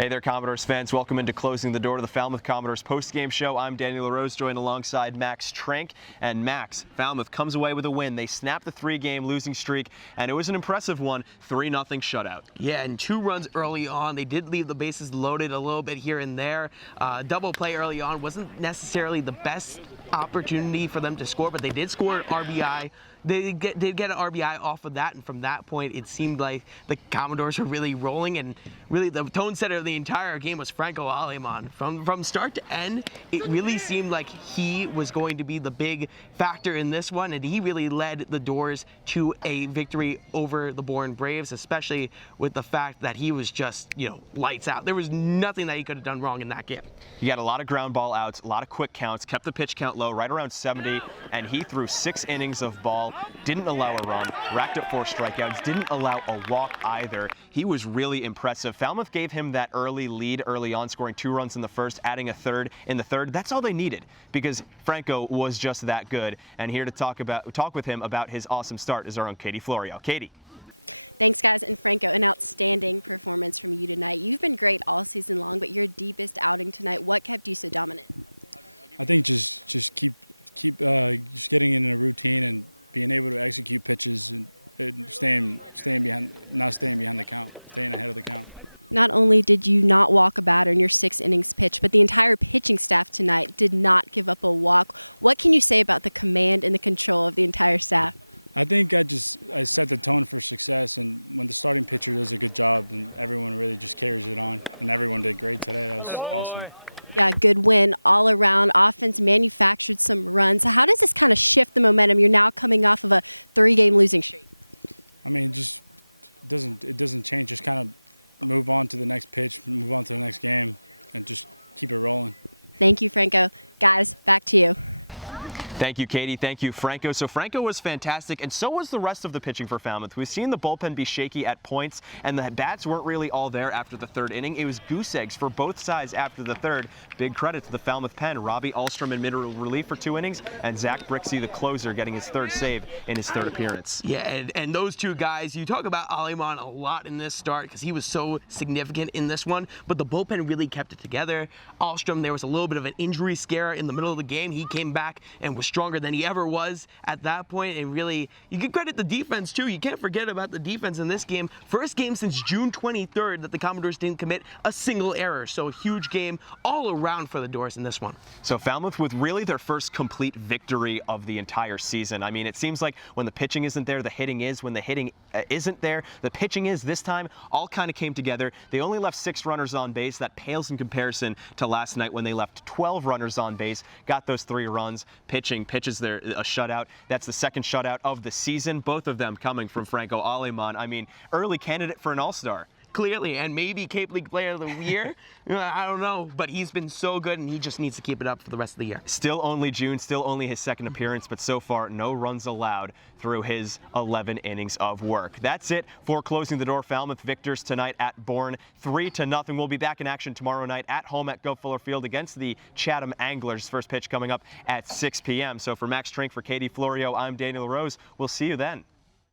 Hey there, Commodores fans. Welcome into Closing the Door to the Falmouth Commodores postgame show. I'm Daniel LaRose, joined alongside Max Trink. And Max, Falmouth comes away with a win. They snapped the three-game losing streak, and it was an impressive one, 3-0 shutout. Yeah, and 2 runs early on. They did leave the bases loaded a little bit here and there. Double play early on wasn't necessarily the best opportunity for them to score, but they did score an RBI. They did get an RBI off of that, and from that point, it seemed like the Commodores were really rolling, and really the tone setter of the entire game was Franco Aleman. From start to end, it really seemed like he was going to be the big factor in this one, and he really led the Dores to a victory over the Bourne Braves, especially with the fact that he was just, lights out. There was nothing that he could have done wrong in that game. He had a lot of ground ball outs, a lot of quick counts, kept the pitch count low, right around 70, and he threw 6 innings of ball. Didn't allow a run, racked up 4 strikeouts, didn't allow a walk either. He was really impressive. Falmouth gave him that early lead early on, scoring 2 runs in the first, adding a third in the third. That's all they needed because Franco was just that good. And here to talk with him about his awesome start is our own Katie Florio. Katie. Thanks, guys. And Franco, an outstanding performance from you tonight. You've been great all season long, but your deepest outing tonight, what kept you so dominant? I think just keep just getting in a routine and being able to execute pitches and staying behind the count, staying ahead of the count. Not only did you not walk a batter in your 6 innings pitch, but the entire pitching staff tonight did not give up a walk. What can you say about the command and the control of the entire staff? I think I set the tone for success, and when the starting pitcher does a good job, then everyone really just carries it on, and everyone did great today. That was awesome. Yeah, good win all around. Offense manufactured some runs. How does this kind of shift the momentum? You're now coming off of a 3-game losing streak. I mean, it doesn't change. Just kind of move on to the next pitch, move on to the next game, and just keep it rolling. Thank you, Franco. Guys, back to you. Thank you, Katie. Thank you, Franco. So Franco was fantastic, and so was the rest of the pitching for Falmouth. We've seen the bullpen be shaky at points, and the bats weren't really all there after the 3rd inning. It was goose eggs for both sides after the 3rd. Big credit to the Falmouth pen. Robbie Ahlstrom in mid-relief for 2 innings, and Zach Brixey, the closer, getting his 3rd save in his 3rd appearance. Yeah, and those 2 guys, you talk about Aleman a lot in this start because he was so significant in this one, but the bullpen really kept it together. Ahlstrom, there was a little bit of an injury scare in the middle of the game. He came back and was stronger than he ever was at that point, and really, you can credit the defense too. You can't forget about the defense in this game. First game since June 23rd that the Commodores didn't commit a single error, so a huge game all around for the Dores in this one. So Falmouth with really their first complete victory of the entire season. I mean, it seems like when the pitching isn't there, the hitting is. When the hitting isn't there, the pitching is. This time, all kind of came together. They only left 6 runners on base. That pales in comparison to last night when they left 12 runners on base, got those 3 runs. Pitches there, a shutout. That's the 2nd shutout of the season. Both of them coming from Franco Aleman. I mean, early candidate for an all-star. Clearly, and maybe Cape League Player of the Year. I don't know, but he's been so good, and he just needs to keep it up for the rest of the year. Still only June, still only his 2nd appearance, but so far no runs allowed through his 11 innings of work. That's it for Closing the Door. Falmouth victors tonight at Bourne, 3-0. We'll be back in action tomorrow night at home at Go Fuller Field against the Chatham Anglers. First pitch coming up at 6 p.m. So for Max Trink, for Katie Florio, I'm Daniel LaRose. We'll see you then.